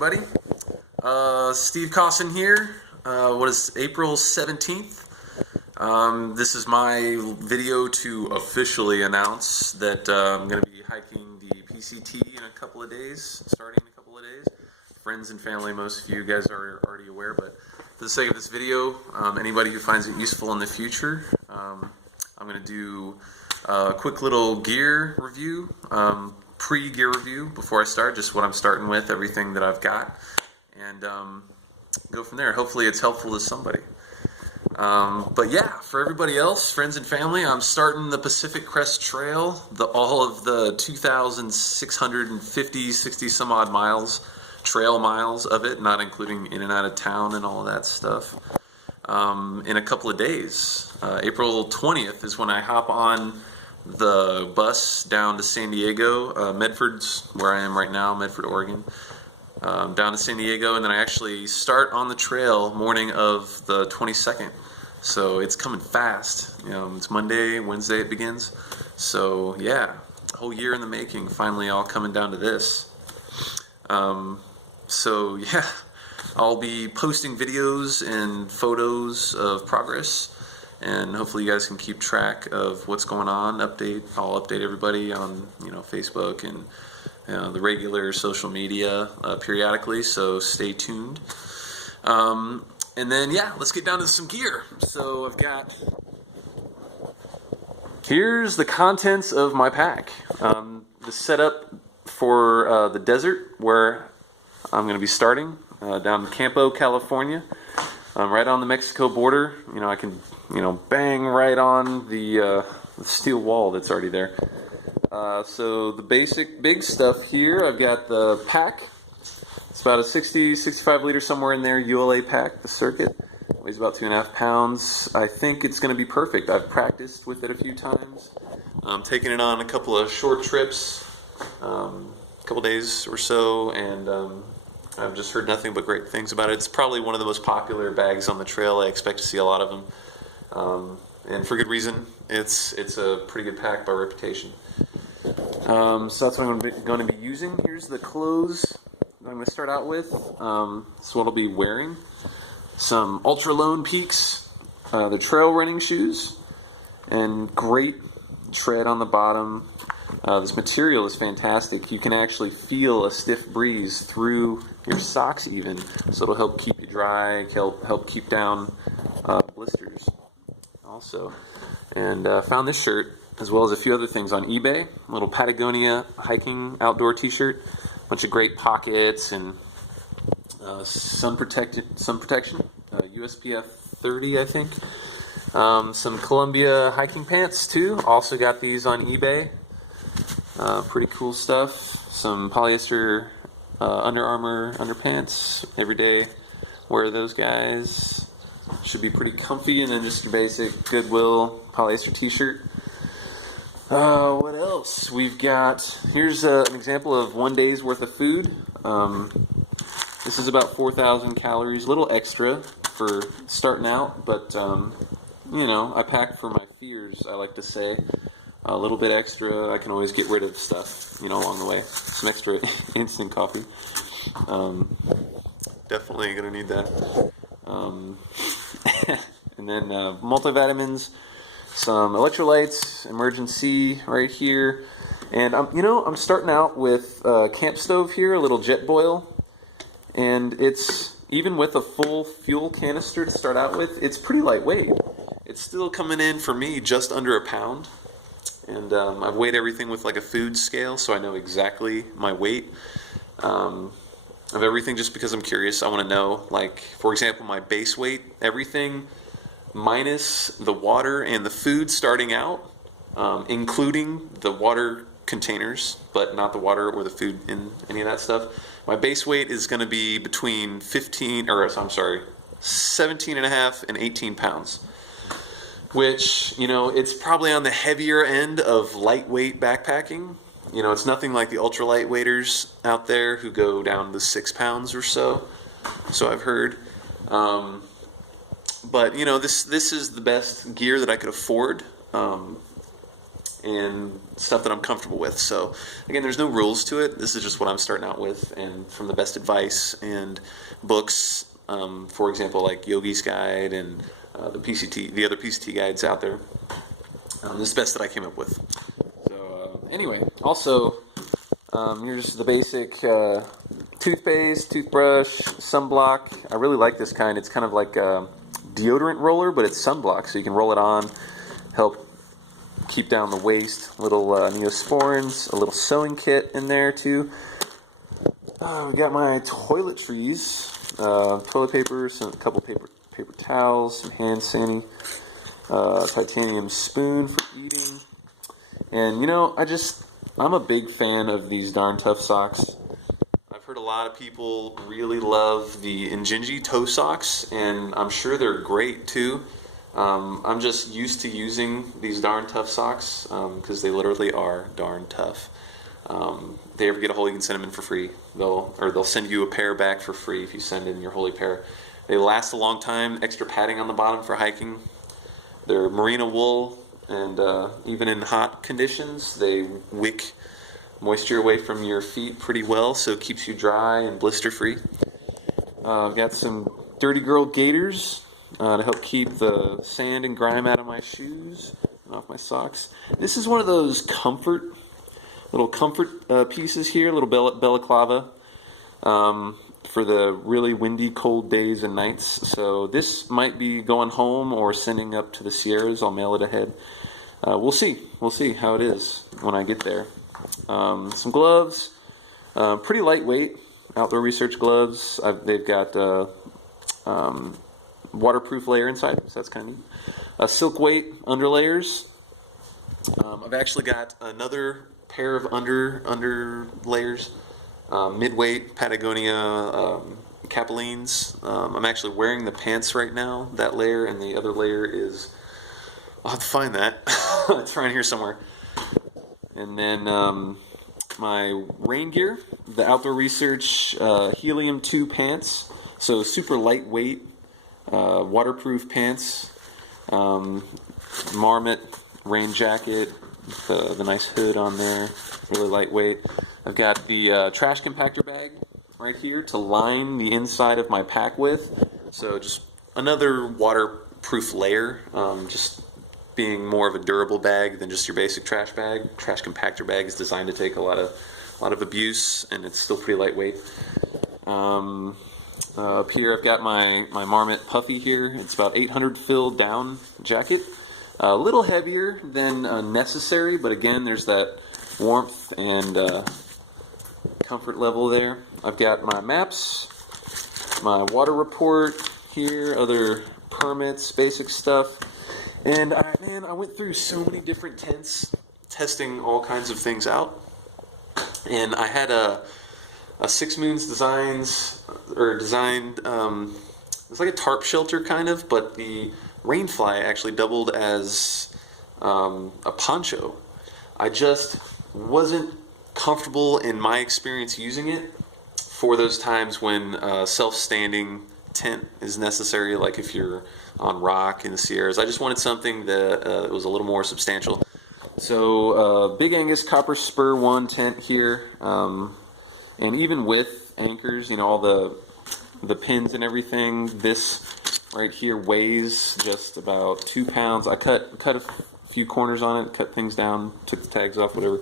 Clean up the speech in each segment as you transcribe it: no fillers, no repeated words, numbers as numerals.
everybody. Steve Cosson here. What is April 17th? This is my video to officially announce that I'm going to be hiking the PCT in a couple of days, starting in a couple of days. Friends and family, most of you guys are already aware, but for the sake of this video, anybody who finds it useful in the future, I'm going to do a quick little gear review, pre-gear review before I start, just what I'm starting with, everything that I've got, and go from there. Hopefully it's helpful to somebody. But yeah, for everybody else, friends and family, I'm starting the Pacific Crest Trail, all of the 2,650, 60 some odd miles, trail miles of it, not including in and out of town and all of that stuff, in a couple of days. April 20th is when I hop on the bus down to San Diego. Medford's where I am right now, Medford, Oregon. Down to San Diego, and then I actually start on the trail morning of the 22nd. So it's coming fast. It's Monday, Wednesday it begins. So yeah, a whole year in the making, finally all coming down to this. So yeah, I'll be posting videos and photos of progress, and hopefully you guys can keep track of what's going on. I'll update everybody on Facebook and the regular social media periodically, so stay tuned. And then yeah, let's get down to some gear. So here's the contents of my pack. The setup for the desert where I'm going to be starting, down in Campo, California, right on the Mexico border. I can bang right on the steel wall that's already there. So the basic big stuff here, I've got the pack. It's about a 65 liter, somewhere in there, ULA pack, the circuit. Weighs about 2.5 pounds. I think it's going to be perfect. I've practiced with it a few times. Taking it on a couple of short trips, a couple days or so, and I've just heard nothing but great things about it. It's probably one of the most popular bags on the trail. I expect to see a lot of them, and for good reason. It's a pretty good pack by reputation. So that's what I'm going to be using. Here's the clothes that I'm going to start out with. So what I'll be wearing: some Ultra Lone Peaks, the trail running shoes, and great tread on the bottom. This material is fantastic. You can actually feel a stiff breeze through your socks even, so it'll help keep you dry, help keep down blisters also. And found this shirt as well as a few other things on eBay. A little Patagonia hiking outdoor t-shirt, a bunch of great pockets and sun protection, USPF 30 I think. Some Columbia hiking pants too, also got these on eBay. Pretty cool stuff. Some polyester Under Armour underpants, everyday wear those guys. Should be pretty comfy. And then just your basic Goodwill polyester t-shirt. What else? We've got, here's an example of 1 day's worth of food. This is about 4,000 calories, a little extra for starting out, but I pack for my fears, I like to say. A little bit extra, I can always get rid of stuff, along the way. Some extra instant coffee. Definitely gonna need that. And then multivitamins, some electrolytes, emergency right here. And I'm starting out with camp stove here, a little jet boil. And it's, even with a full fuel canister to start out with, it's pretty lightweight. It's still coming in for me just under a pound. And I've weighed everything with like a food scale, so I know exactly my weight of everything, just because I'm curious. I want to know, like, for example, my base weight, everything minus the water and the food starting out, including the water containers, but not the water or the food in any of that stuff. My base weight is going to be between 17.5 and 18 pounds. Which, it's probably on the heavier end of lightweight backpacking. It's nothing like the ultra lightweighters out there who go down to 6 pounds or so I've heard. But, this is the best gear that I could afford. and stuff that I'm comfortable with. So again, there's no rules to it. This is just what I'm starting out with, and from the best advice and books, for example, like Yogi's Guide and the other PCT guides out there. This is the best that I came up with. So anyway, also here's the basic toothpaste, toothbrush, sunblock. I really like this kind. It's kind of like a deodorant roller, but it's sunblock, so you can roll it on, help keep down the waste. Little Neosporins, a little sewing kit in there too. We got my toiletries, toilet paper, a couple paper towels, some hand sani, titanium spoon for eating. And I'm a big fan of these Darn Tough socks. I've heard a lot of people really love the Injinji toe socks, and I'm sure they're great too. I'm just used to using these Darn Tough socks because they literally are darn tough. If they ever get a hold, you can send them in for free. They'll send you a pair back for free if you send in your holy pair. They last a long time. Extra padding on the bottom for hiking. They're merino wool, and even in hot conditions, they wick moisture away from your feet pretty well, so it keeps you dry and blister free. I've got some Dirty Girl gaiters to help keep the sand and grime out of my shoes and off my socks. This is one of those little comfort pieces here, little balaclava for the really windy, cold days and nights. So this might be going home or sending up to the Sierras. I'll mail it ahead. We'll see how it is when I get there. Some gloves, pretty lightweight outdoor research gloves. They've got waterproof layer inside, so that's kind of neat. Silk weight underlayers. I've actually got another pair of under layers, mid-weight Patagonia capulines. I'm actually wearing the pants right now, that layer, and the other layer is, I'll have to find that. It's right here somewhere. And then my rain gear, the Outdoor Research Helium 2 pants, so super lightweight, waterproof pants, Marmot rain jacket, the nice hood on there, really lightweight. I've got the trash compactor bag right here to line the inside of my pack with, so just another waterproof layer, just being more of a durable bag than just your basic trash bag. Trash compactor bag is designed to take a lot of abuse, and it's still pretty lightweight. Up here I've got my Marmot Puffy here. It's about 800 fill down jacket. A little heavier than necessary, but again, there's that warmth and comfort level there. I've got my maps, my water report here, other permits, basic stuff. And I went through so many different tents, testing all kinds of things out. And I had a Six Moons designed, it's like a tarp shelter kind of, but the rainfly actually doubled as a poncho. I just wasn't comfortable in my experience using it for those times when self-standing tent is necessary, like if you're on rock in the Sierras. I just wanted something that was a little more substantial. So Big Angus Copper Spur 1 tent here, and even with anchors, all the pins and everything, this right here weighs just about 2 pounds. I cut a few corners on it, cut things down, took the tags off, whatever,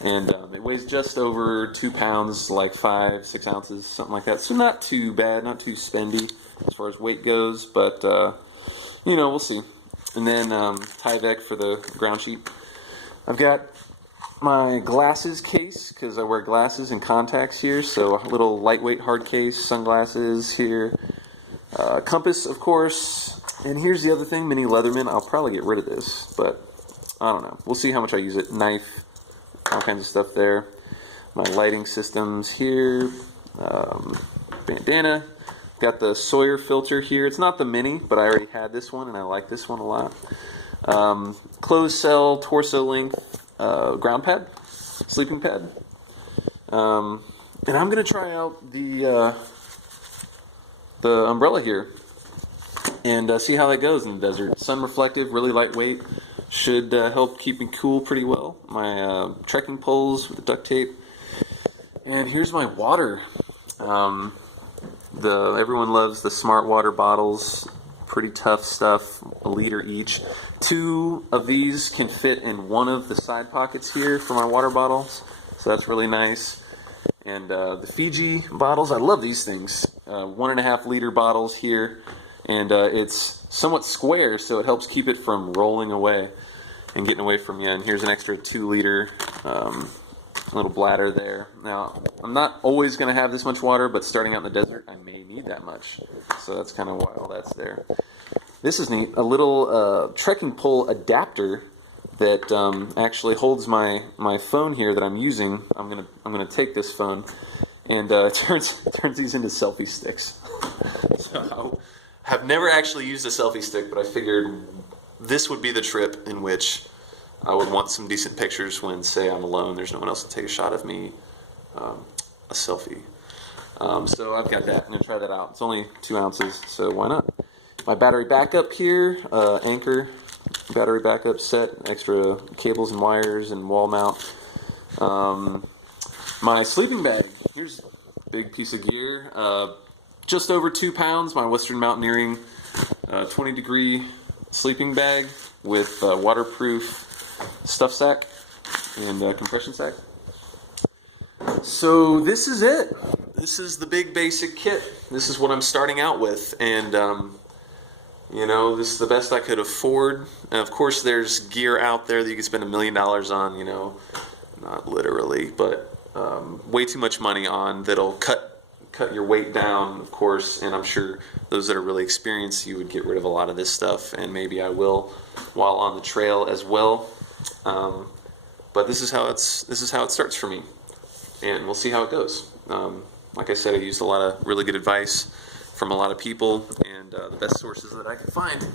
and it weighs just over 2 pounds, like 5-6 ounces, something like that. So not too bad, not too spendy as far as weight goes, but we'll see. And then Tyvek for the ground sheet. I've got my glasses case, because I wear glasses and contacts here, so a little lightweight hard case, sunglasses here, compass, of course, and here's the other thing, mini Leatherman. I'll probably get rid of this, but I don't know. We'll see how much I use it. Knife, all kinds of stuff there. My lighting systems here, bandana. Got the Sawyer filter here. It's not the mini, but I already had this one, and I like this one a lot. Closed cell, torso length, ground pad, sleeping pad. And I'm going to try out the umbrella here and see how that goes in the desert. Sun reflective, really lightweight, should help keep me cool pretty well. My trekking poles with the duct tape. And here's my water. Everyone loves the smart water bottles. Pretty tough stuff, a liter each. 2 of these can fit in one of the side pockets here for my water bottles, so that's really nice. And the Fiji bottles, I love these things. 1.5 liter bottles here, and it's somewhat square, so it helps keep it from rolling away and getting away from you. And here's an extra 2 liter little bladder there. Now, I'm not always going to have this much water, but starting out in the desert, I may need that much. So that's kind of why all that's there. This is neat. A little trekking pole adapter that actually holds my phone here that I'm using. I'm gonna take this phone and turns these into selfie sticks. So I have never actually used a selfie stick, but I figured this would be the trip in which I would want some decent pictures when, say, I'm alone. There's no one else to take a shot of me, a selfie. So I've got that. I'm going to try that out. It's only 2 ounces, so why not? My battery backup here, Anchor battery backup set, extra cables and wires and wall mount. My sleeping bag. Here's a big piece of gear. Just over 2 pounds, my Western Mountaineering 20-degree sleeping bag with waterproof stuff sack and compression sack. So this is it. This is the big basic kit. This is what I'm starting out with, and this is the best I could afford. And of course, there's gear out there that you can spend $1 million on. Not literally, but way too much money on that'll cut your weight down, of course. And I'm sure those that are really experienced, you would get rid of a lot of this stuff, and maybe I will while on the trail as well. But this is how it starts for me, and we'll see how it goes. Like I said, I used a lot of really good advice from a lot of people, and the best sources that I could find.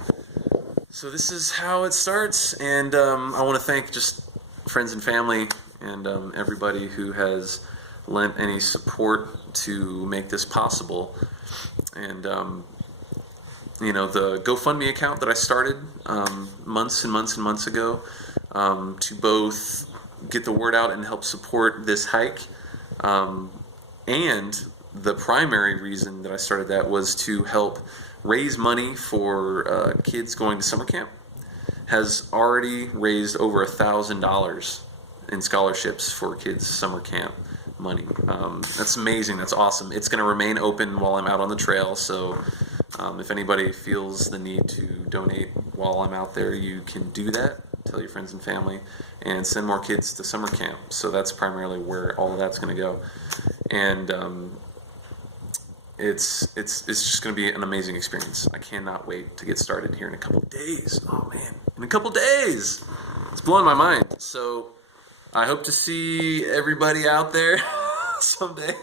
So this is how it starts, and I want to thank just friends and family and everybody who has lent any support to make this possible. And the GoFundMe account that I started months and months and months ago to both get the word out and help support this hike. And the primary reason that I started that was to help raise money for kids going to summer camp. Has already raised over $1,000 in scholarships for kids' summer camp money. That's amazing. That's awesome. It's going to remain open while I'm out on the trail, so if anybody feels the need to donate while I'm out there, you can do that. Tell your friends and family, and send more kids to summer camp. So that's primarily where all of that's going to go, and it's just going to be an amazing experience. I cannot wait to get started here in a couple of days. Oh man, in a couple of days! It's blowing my mind. So I hope to see everybody out there someday.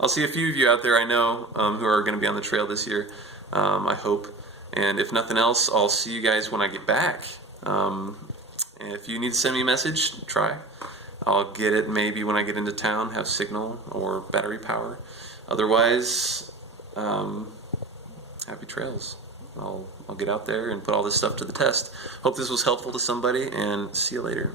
I'll see a few of you out there I know who are going to be on the trail this year. I hope, and if nothing else, I'll see you guys when I get back. If you need to send me a message, try. I'll get it maybe when I get into town, have signal or battery power. Otherwise, happy trails. I'll get out there and put all this stuff to the test. Hope this was helpful to somebody, and see you later.